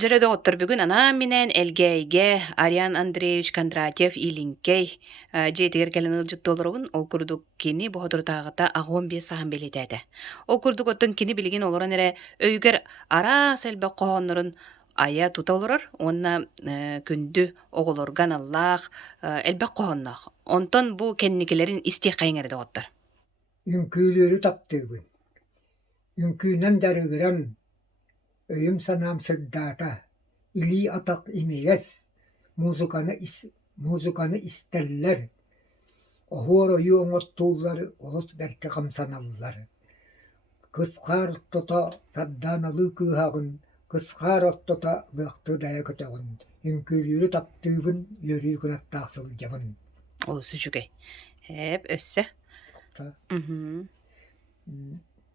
Jere doktor bugün ana minen elgeyge Ариан Андреевич Кондратьев Иилиҥкэй жетигер келен ылжыттылырыбын ол курдук кини боходуртаагыта агон бие сахан белетээте. Ол курдук оттон кини билигин олорон эре өйгер ара селбе кооннорун ая тута олорор, онна күндү оголорган аллах элбек кооннох. Онтон бу кенникелерин исти кайыңер доктор. Ünküylüğü taptığın. Ünküynen dergiren öyüm sanam sıddata. İli atak imeyes. Muzukanı isterler. Ohuoroyu oңottуулар олус берке камсаналлар. Кыскар тота садданалыы кыыһагын, кыскар оттота лыахты дая көтөгүн. Үnküylüğü таптыыбын йөрүү кынаттаахсыл жабын. Ол сүчүгей. Hep össe.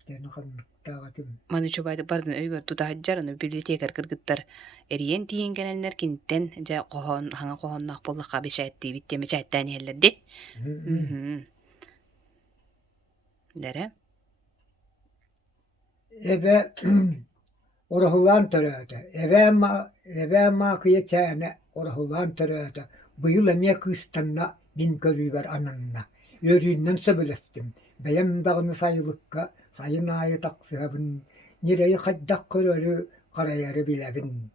Тени ханныктаагатым. Манучу байды бардын өйгөр тутахаджарын библиотекар кыргыттар эриен тиен гененлер кинтен жа кохон хаңа кохоннак боллакка бешайтти биттеме чайттан эллерди. Дере. Ebe orahullan töröötä. Ebe maa kıya çääne orahullan töröötä. Bu yıl emye kıstanna bin körüver ananna. Yörüğünden söbülestim. Beyem dağını sayılıkka sayın ayı taksıhabın. Nireyi kaddak körörü karayarı bilebin.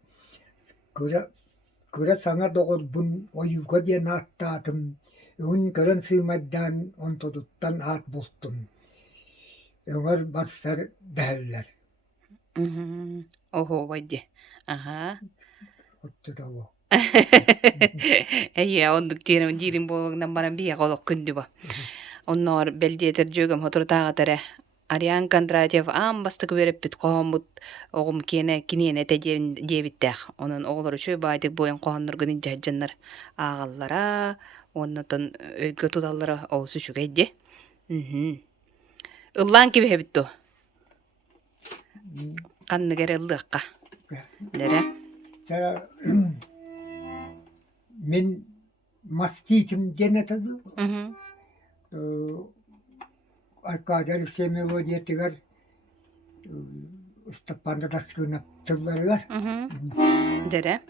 Kıra sana doğurbun o yuka diye naattaadım. Ön kören sığmaddan on toduttan at bulttum. Önger barsar derler. Oho vaydi. Aha. Ottu da o. Eyya onduk diirin boğundan bana bir kolok kündü bu. Onlar beldiyeter jөгөм hoturtağa tere. Ариан Кондратьев амбастык берип бит коомут огум киниene дебиттэх. Онун оголору чөй байтык боен коонноргун жажжаннар агаллара, оннотон өйгө туталлары оусу чүгейди. Ыллаан киби хебитту. Канныгер ыллыакка. Дере. Сара мен маститим денетаду. Arkadaşlar şey melodiye tigar Stepanda da sıkıntı tıllarlar. Dere.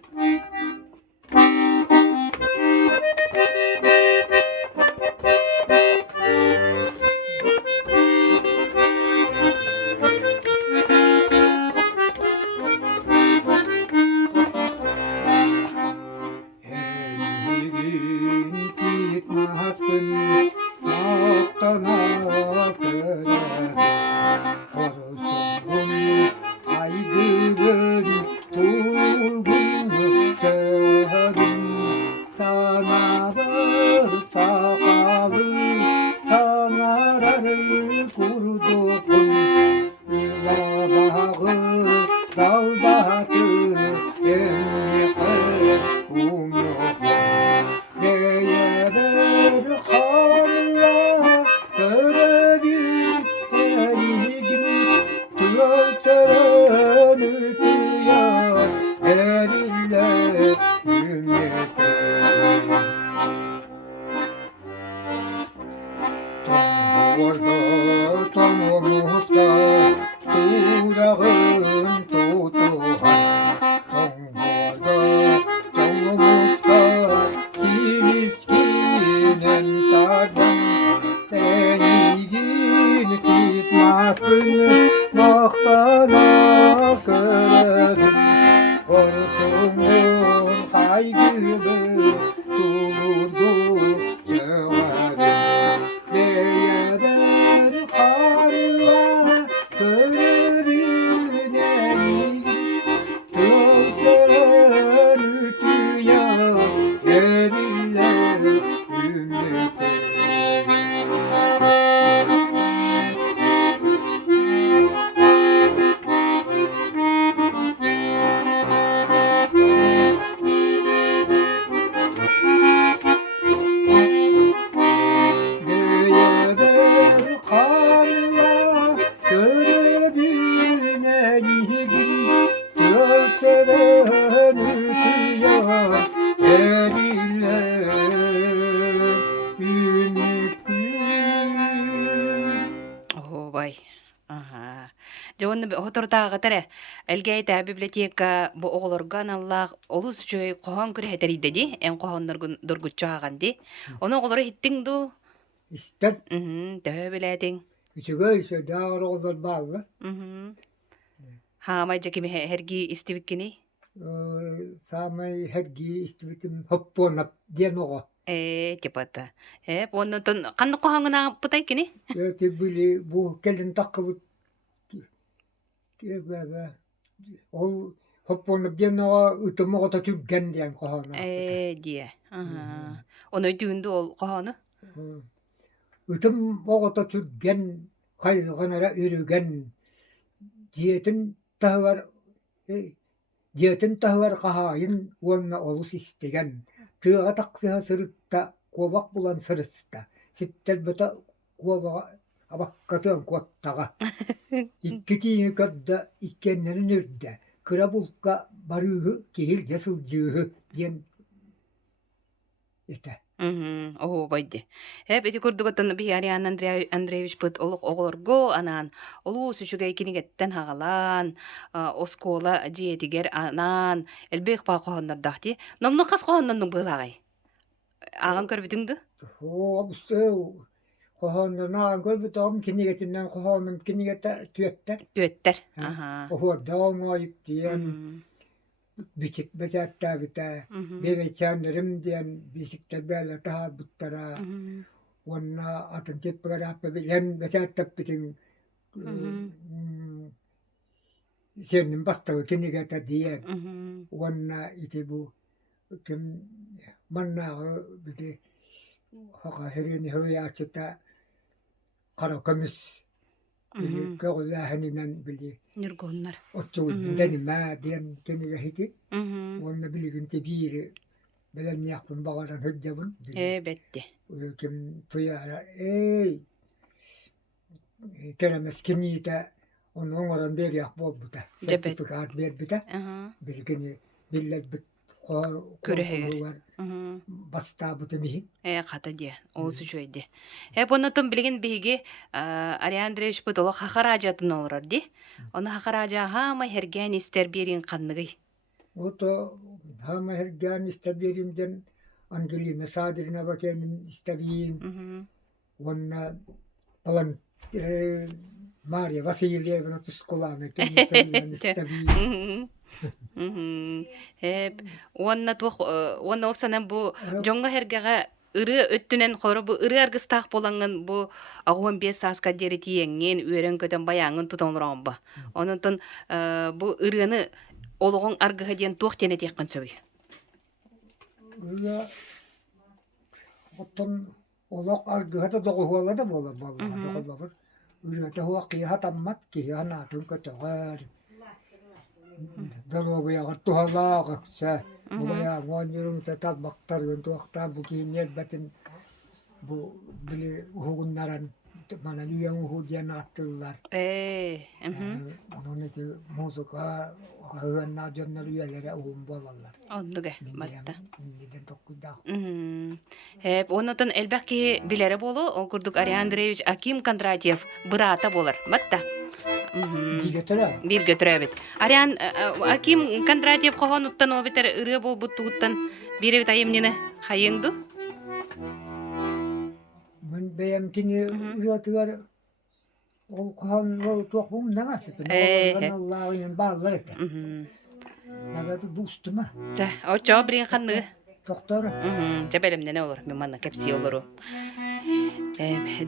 бохотортаага тере элгейте библиотека бу оголорган аллах олус жөй кохон күрәһәтериде ди эн кохонноргун дургучааган ди оны оголору хиттиң ду İster төһөбүлэтиң içige dağır olur bağlı. хаамай жакими херги истибиккини Samay hergi istivitim hopponap diyen oğa. типата оннотон кандык кохонгуна путайкини Öte böyle bu gelin takıvı ol hopponap diyen oğa ütümü da tüggen diyen kohana. дие оной дүүндү ол кохону Ütüm oğa da tüggen kayılganara ürügen Diyetin tahvar kahayın onna olus istegen. Tığa taksıha sırıtta kovak bulan sırısta. Siptel bata kovak abakkatığın kottağa. İkki tiyini kadda ikkenlerin ürde. Kıra bulka barığı kehil jasılcığı diyen ete. Байдди. Эти курдуготтан би Ариан Андреевич пыт олук оголорго анан олуу сүчүгэй кинигеттен хагалан оскола диетигер анан элбек па кохоннордахти номну кас кохоннордун былагай аган көрбүтүңдү Обусты kohonlarına gölbü doğum kinigetinden kohonum kinigete tüyetter. түөттер Oho dağın ayıp diyen biçik bezetter bite. Bebeçenlerim diyen bisikte böyle daha buttara. Onna atın tepkiler yapı bilen bezetter bitin senin bastığı kinigete diyen. Onna iti bu kim mannağı bile haka herini hırıyaçıta karakamız bili kağıllahaninan bili нургоннар otçuğundan ma diyen keniga hiti onna biligin tebiri belen yakın bağıran hıccabın бетти kim tuyara keremes kiniyete onun oran bir yak bol buta sertifikat bir bita bilgini biller bit көрөһөгөр basta buta mihin ката дие ол сүчөйди оннотон билген биги Ариан Андреевич бутоло хахаражатын олорор ди оны хахаража хама херген истер берин канныгый Oto hama hergan istabirimden Angelina Sadirina bakenin istabiyin onna palan Maria Vasilyevna Tuskulana kenin istabiyin онна опсанан бу жоңго хергага ыры өттүнен хору бу ыры аргыстаак болаңын бу 15 сааска дери тиеңин үөрен көтөн баяңын тутоңурон ба онунтон бу ырыны ологоң аргыга диен туох тене тияккан сөбүй Oton olok argıhata doğuğula da bola doğular. Ürete huwa qiyata mat kiyana tun kötüğer. Dalo ya tuhala qsa. Buya ngonjurun tetap baktar untuk wakta bu kinyer batin bu bili hugunnaran mana yang hujan atullar. Onu ki musuka hawanna jannar yelere bolalar. оннуге матта Neden tokkuda. Оннотон элбекки билери болу ол курдук Ариан Андреевич Аким Кондратьев бырата болар матта бир götüröбүт Ариан Аким Кондратьев кохонуттан ол битер ыры болбуттугуттан биребит айымнене хайыңду Men beyemkini üretüler ol kohan ol tohum ne nasip ne Allah'ın bağları da. Nagada dostuma. Та очо бирин канны Doktor. Жабелемнене олор мен манна кепси олору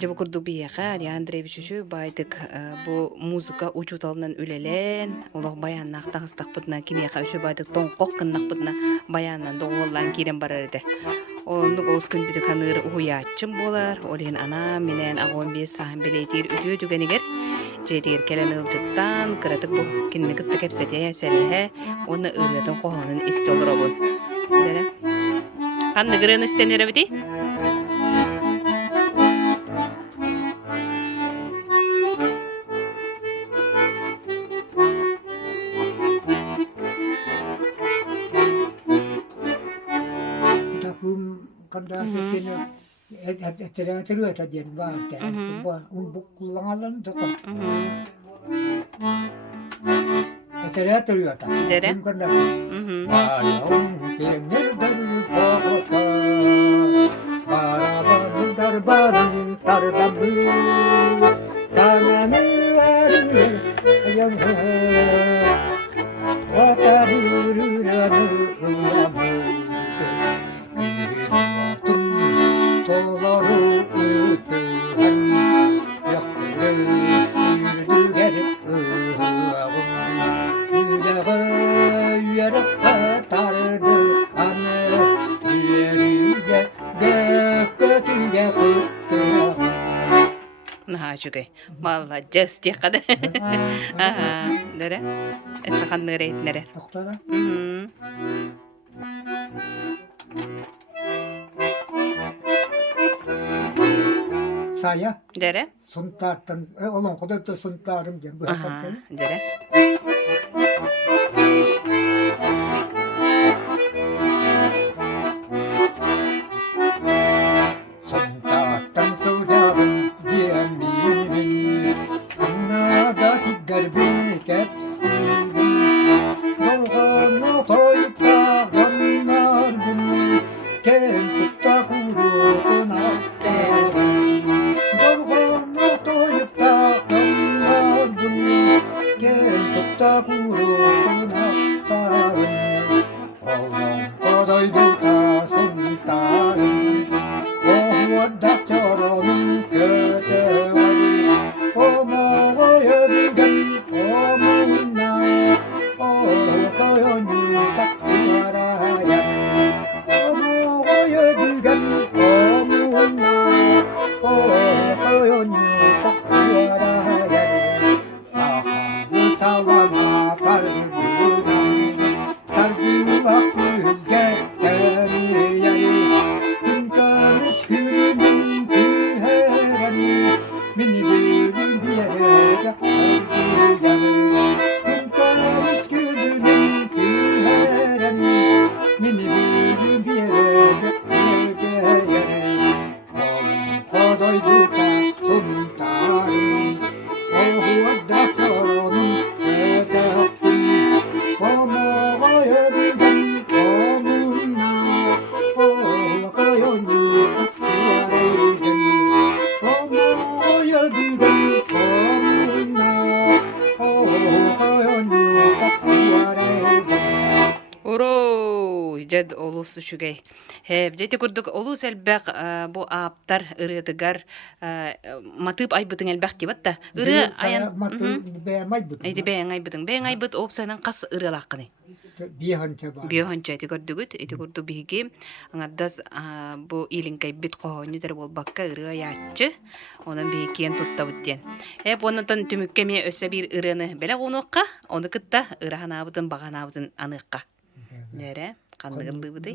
жабы курдук бияка Ариан Андреевич үшү байдык бу музыка учуталынан үлелен олох баяннак тагыстакпытына кинияка үшү байдык тоңкок кыннакпытына баяннан доголлан кирен барар эде онну голус күн бидик аныр уяатчым болар олен ана менен агон бес саан белейтир үтүү түгенигер жетир келен ылжыттан кыратык бу кинникытты кепсете селеhe оны ырытын кохонун исте олоробун дере канны кырын истенеребити Takum Koндратьев kene ettiretirüet diyen var. Bu kullanılan da. Etere duruyordu. Dere. Koндратьев. Mhm. Baron peynirdir pohota. Barabandır barın tardamı. Sana ne varır yanı. Vatarırıranı ılamı. Yürüdüm doları ötüren. Yaktırır sürdürer ıhağım. Yüreğe yarakta tardı anı. Yeriye gökkötüye kıttı. Nah, juga. Malah just ya kada. Aha, dere. Esakan nere nere. Doktora. Mhm. Saya Dere. suntartan olan kadar da suntarım diye bu Aha, hatta dere. suntartan soğuyan diyeminim sana da gider bir kepsin dolğana koyup da gamlar bunu kentutta kurutuna dolğana koyup da gamlar bunu kentutta kurutuna Allah'ım kadaydı da suntarım Ohuada çorabın köteği Omoğaya bilgen omuna Ohuaya nyutak yaraya Omoğaya bilgen omuna Ohuaya nyutak yaraya Saaһа savana pargıdan Sargılak rüzgar teriyayı Kınkarış gülümün tühereni Beni gülüm bir yere hargıyanı Kınkarış gülümün tühereni Beni gülüm bir yere hargıyanı Oğlum kodaydı da suntarım Ohuada çorabın köteği Omoğaya bilgen omuna Ohuaya nyutak yarayden Omoğaya bilgen omuna Ohuaya nyutak yarayden Uro, jad olus şugay. Hep jeti kurduk olus elbaq bu aptar ırıtıgar matıp aybıtın elbaq dibet da. Irı ayan. matı beğenmez bu. Eyti beğen aybıt opsanan qas ırılaqını. Bir hança var. Biyo hanca eti gördügüt, eti gördü bihigi. Angaddas bu Iilиҥкэй bit qohonyu der bol bakka ırığa yaatçı. Ondan bihigiyen tutta butyen. Hep ondan tümükkemi össe bir ırığını bele onuqqa, onu kıtta ırağanabıtın bağanabıtın anıqqa. Nere? Kandıgıldı bıdı.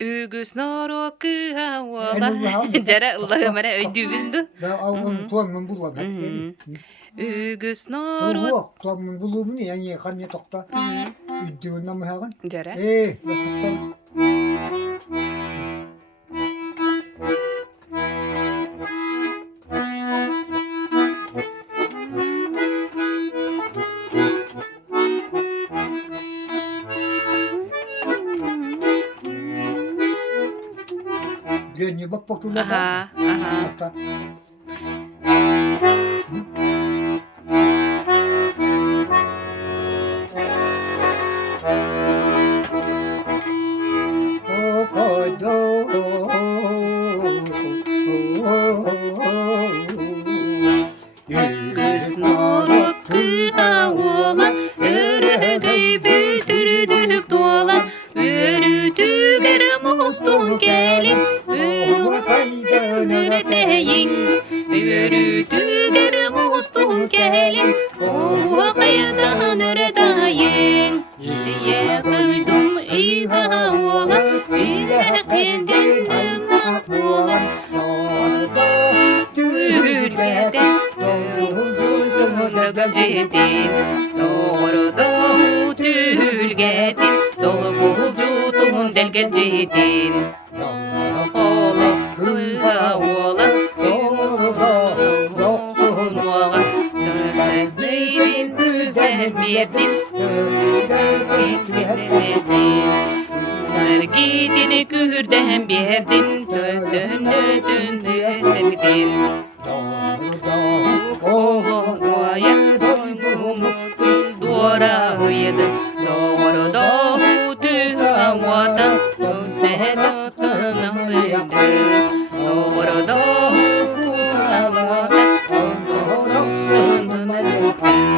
Ügüs noro kıha wala. Jara Allah'ım ara öydü bildi. Ben onu tuğanın bulamam. Ügüs noro. Tuğuk tuğanın bulumu ne yani kanıya tokta. Üddüğünde mi hagan? Jara. Tokta. Dia nyebab waktu Aha, aha. Tokta. Oh, kodo. Ügüs noro kıha wala. Ürügey bütürdük dolan. Ürütüger mostun gelin. Ürüteyin. Ürütüger mostun gelin. O kayadan üretayin. Ye koydum iha wala. İle kendin akbolan. Tülgede dolu jedin. Doğruda tülgede dolu bulcutun delgel jedin. Ola kıha ola. Doğruda yoksun ola. Dönmeyin kıydım doğruda tüha vatan ne dostuna verdi doğruda tüha vatan dostuna verdi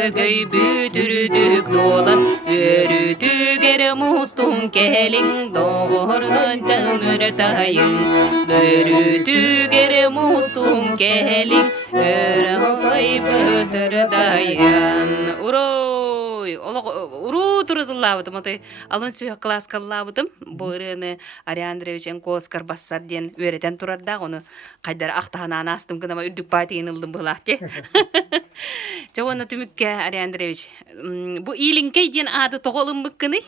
Örgöy büdürdük dolan Örüdüger mustun kelin Doğrudan dönürtayın Örüdüger mustun kelin Örgöy büdürdayın Uroy Uru turuzulabıdım Alın süyü klas kallabıdım Bu ırığını Ариан Андреевич'in Koskar bassar diyen öğreten turarda onu kaydara aktağına astım kınama ürdük patiğin ıldım bulahtı Çoğunu tümükke Ариан Андреевич Bu Иилиҥкэй diyen adı toğulun bıkkını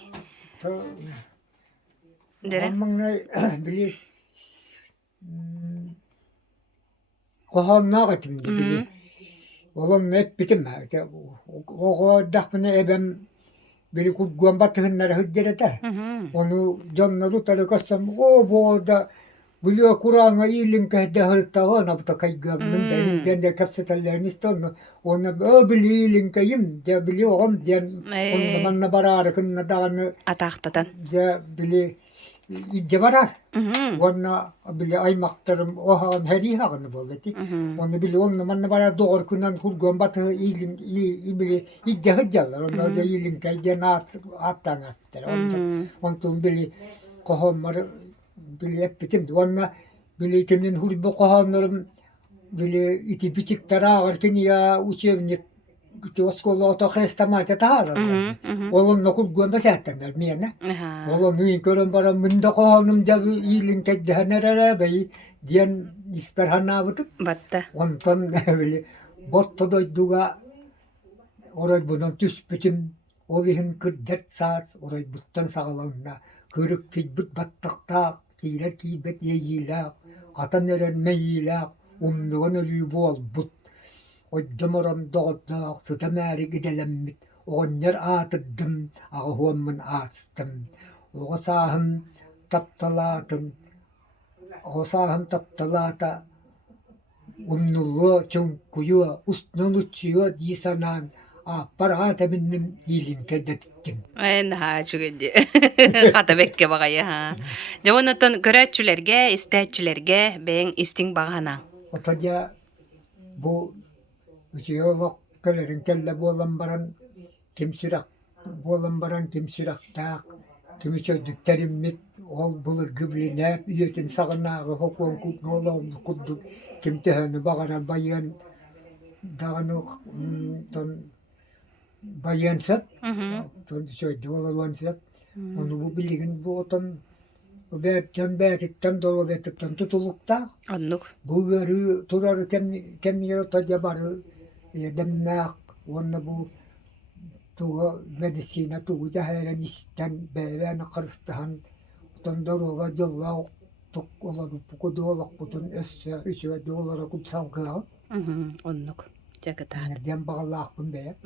Dere Ammangnay bili kohonnağa timdi bili. Olan hep bitim ha. O dahmine ebem bili kurguan hınlara hıdderete. Onu canları tarikasam o boğda biliyor Kur'an'a Iilиҥкэйde hırtağı nabta kaygımın da elinden de kapsatellerini istiyor. Ona o bili Iilиҥкэйim de biliyorum diyen onun manna bararı kınna dağını Ataqtadan de bili İdde barar. Ona bile aymaktarım o hağın heri hağını boldu. Onu bile onun manna bara doğru kunan kurgun batı bile idde hıccalar. Onlar da Iilиҥкэйden attan astır. Onun bile kohomlar bile hep bitimdi. Ona bile itimin hulbu kohonlarım bile iti biçik tarağırken ya uçevnik işte oskolla oto hrestamate taharar. Onun kurgun da sehtenler miyene. Onun nüyin körün bara mında kohanım da Iilиҥкэйde hanerere bey diyen isper hanavıtıp. Batta Ondan böyle botta doyduga oray bunun tüspütüm olihin kırdet saz oray buttan sağlanına kırık tibut battakta kirer kibet yeyiler katan eren meyiler umduğun ölüyü bol but Oddamaram doğdaq sıtamari gidelemmit oğunlar atırdım ağuamın astım oğa sahım taptalatın oğa sahım taptalata umnullu çunkuyu ustun uçuyor disanan parata minnim Iilиҥкэйde dittim. En ha çügedi. Kata bekke bagaya ha. Jawonotun görәtçülerge, istätçülerge ben isting bagana. Otaja bu Uçuyolok kalerin kelle boğulan baran kim sürak tak kimi çözdüklerim mit ol bulur gübli ne üyetin sağınağı hokon kut noğlam kudduk kim teheni bağara bayan dağını ton bayan sat ton söyledi olar van sat onu bu bilgin bu otan Beğetitten dolu beğetitten tutulukta Anlık. bu veri turar kendi yaratıcı barı demnek onu bu tuğu medisine tuğu caheren isten beğen kırıstıhan tondaruğa yolla tok olar bu kodolak butun össe dolara kutsal kıra Anlık. Jagata. nereden bağlak bu be